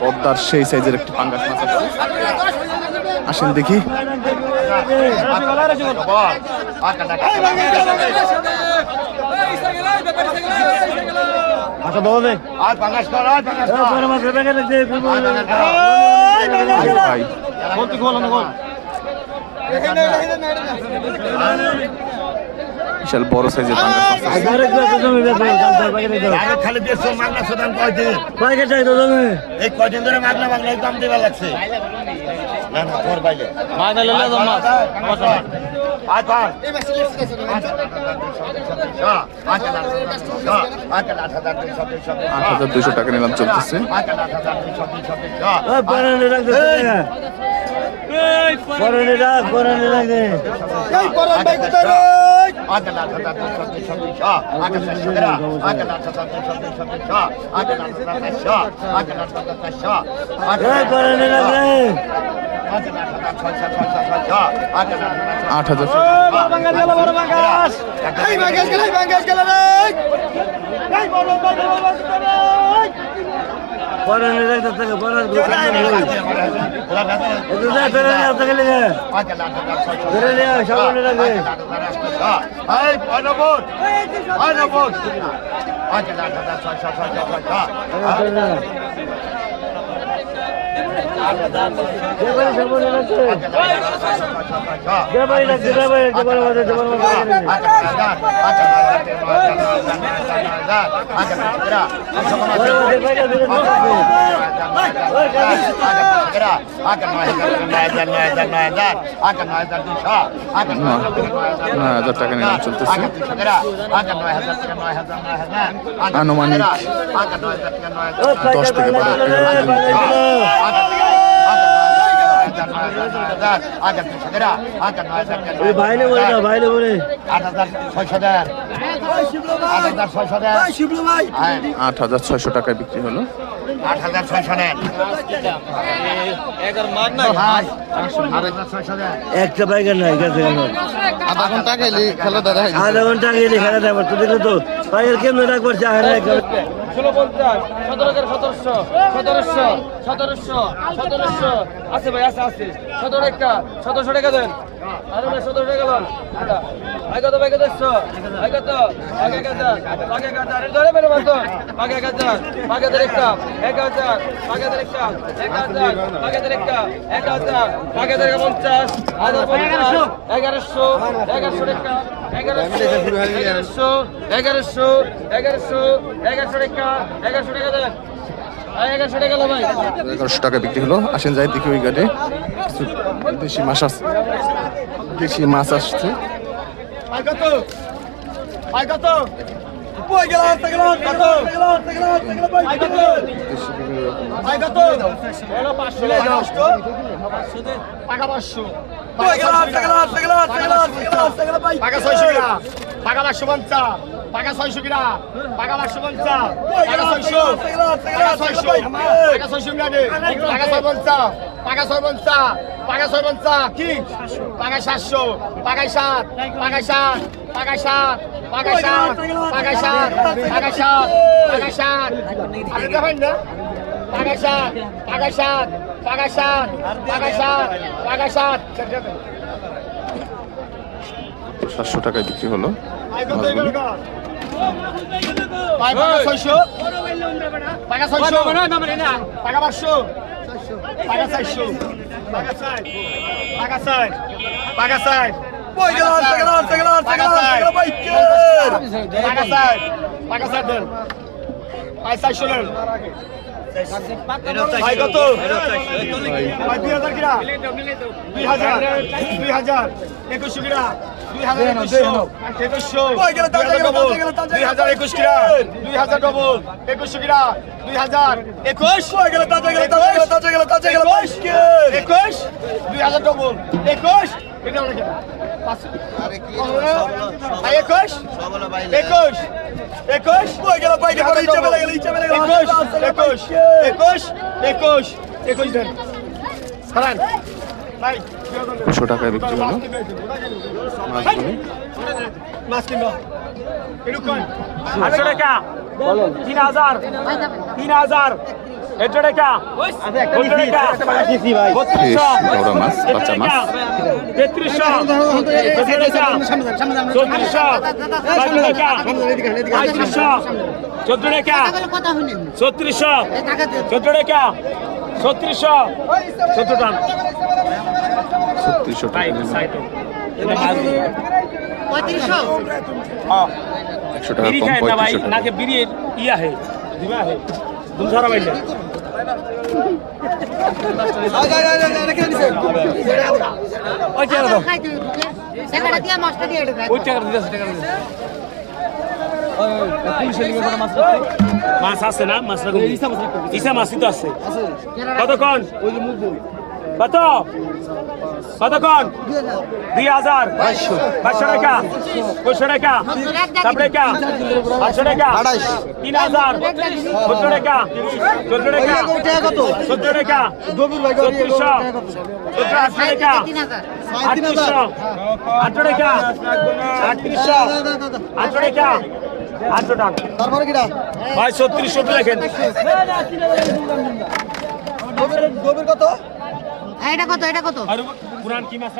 পদ্মার সেই সাইজের একটি পাঙ্গাস মাছ আছে। আসেন দেখি। আচ্ছা দাও আর পাঙ্গাস কর আর পাঙ্গাস কর। মাছ বেগে দে ভাই। বলতে না। বিশাল বড় সাইজের পাঙ্গাস মাছ আছে আরে একবার তো জমি বেচো কাল বেগে দে আগে খালি দেশ মাগনা সুদান কয়দিন? কয়কে চাই তো জমি? এই কয়দিন ধরে মাগনা মাগনা দাম দিবা লাগছে। না না তোর বাইলে মাছ ললে মাছ আয়। পার আট হাজার দুইশো টাকা নিলাম চলতেছে। ও পরানে রাখ দে পরানে রাখ। পরানে রাখ দে এই পরানে রাখ দে আট হাজার পরানে রাখ দে থেকে পরানে একটু দে ধরে নে থেকে লেগে ধরে নে সামনে রাখ দে এই অনবত অনবত যে ভাই সামনে রাখ দে যে ভাই রাখ এই যে ভাই যে বড় মাছ যে বড় মাছ নয় হাজার টাকা নিলাম চলতেছে আনুমানিক দশ থেকে বারো। আট হাজার ছয়শো দেন আট হাজার ছয়শো দেন। আট হাজার ছয়শো টাকায় বিক্রি হলো। আট হাজার ছয়শো একটা বাইকের নাই গেছে আধা ঘণ্টা গেলে খেলা দাদা আধা ঘণ্টা গেলে খেলা দেবার তো দেখলে তো বাইকের কেমন রাখ করছে? আর ষোলো পঞ্চাশ সতেরো সতেরোশো সতেরোশো সতেরোশো সতেরোশো। আছে ভাই আছে আছে। সতেরো টাকা সতেরোশো টাকা দেন। আরে ভাই সতেরো টাকা গেল। আগে কত ভাই কত একশো আগে কত আগে এক হাজার আগে এক হাজার। ধরে বেরো মাতো আগে এক হাজার আগে হাজার একটা, এক হাজার আগে হাজার একটা, এক হাজার আগে হাজার একটা, এক হাজার আগে হাজার পঞ্চাশ হাজার পঞ্চাশ, এগারোশো এগারোশো টাকা এগারোশো এগারোশো এগারোশো টাকা এগারোশো টাকা দেন এগারোশো টাকা বিক্রি হলো। আসেন যাই দেখি ওই গাড়ি কিছু দেশি মাছ আসছে দেশি মাছ আসছে। রকম পাকা পাঁচশো পঞ্চা পাকা ছয়শো কিরা পাকা পাঁচশো পঞ্চা পাকা ছয়শো পাকা ছয়শো পাকা ছয়শো কিরা দে পাকা ছয় পঞ্চা পাকা ছয় পঞ্চা পাকা ছয় পঞ্চা কি পাকা সাতশো পাকা সাত পাকা সাত পাকা সাত পাকা সাত পাকা সাত পাকা সাত পাকা সাত আপনি দেখেন না পাকা সাত পাকা সাত পাকা সাত পাকা সাত পাকা সাত সাতশো টাকায় বিক্রি হলো পাকা ছয়শো পাকা ছয়শো ভাই কত? ভাই দুই হাজার কিরা? দুই হাজার দুই হাজার। একুশশো কিরা? দুই হাজার একুশশো। একুশশো। দুই হাজার একুশ কিরা? দুই হাজার ডবল একুশশো কিরা? দুই হাজার। একুশ? একুশ? দুই হাজার ডবল একুশ? একুশ একুশ একুশ একুশ একুশ একুশ একুশ দেন সারান দুশো টাকায় বিক্রি হলো। মাছগুলি মাছ কিনবা। আটশো টাকা। তিন হাজার। তিন হাজার। বড় মাছ বাচ্চা মাছ তেত্রিশশো চৌত্রিশশো পঁয়ত্রিশশো চোদ্দ টাকা ছত্রিশশো চোদ্দ টাকা ছত্রিশশো চোদ্দ টাকা ছত্রিশশো টাকা একশো টাকা কম পঁয়ত্রিশশো টাকা নাকে বিড়ি ইয়া হে দিবা হে দুম সারা বাইলে মাছ মাছ আছে না? মাছ ইসা মাছই তো আছে। কতক্ষণ? কত কতক্ষণ দুই হাজার বাইশশো টাকা পঁয়শো টাকা সাত টাকা আটশো টাকা তিন হাজার চোদ্দ টাকা চোদ্দ টাকা চোদ্দ টাকা চৌত্রিশশো চোদ্দ আটশো। টাকা আটত্রিশশো আটশো টাকা। আটত্রিশশো আটশো টাকা। আটশো টাকা ভাই ছত্রিশশো লেখেন। এটা কত এটা কত পুরান কি মাছ?